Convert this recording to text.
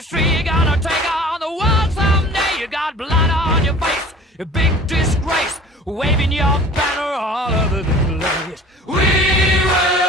industry. You're gonna take on the world someday. You got blood on your face, a big disgrace, waving your banner all over the place. We will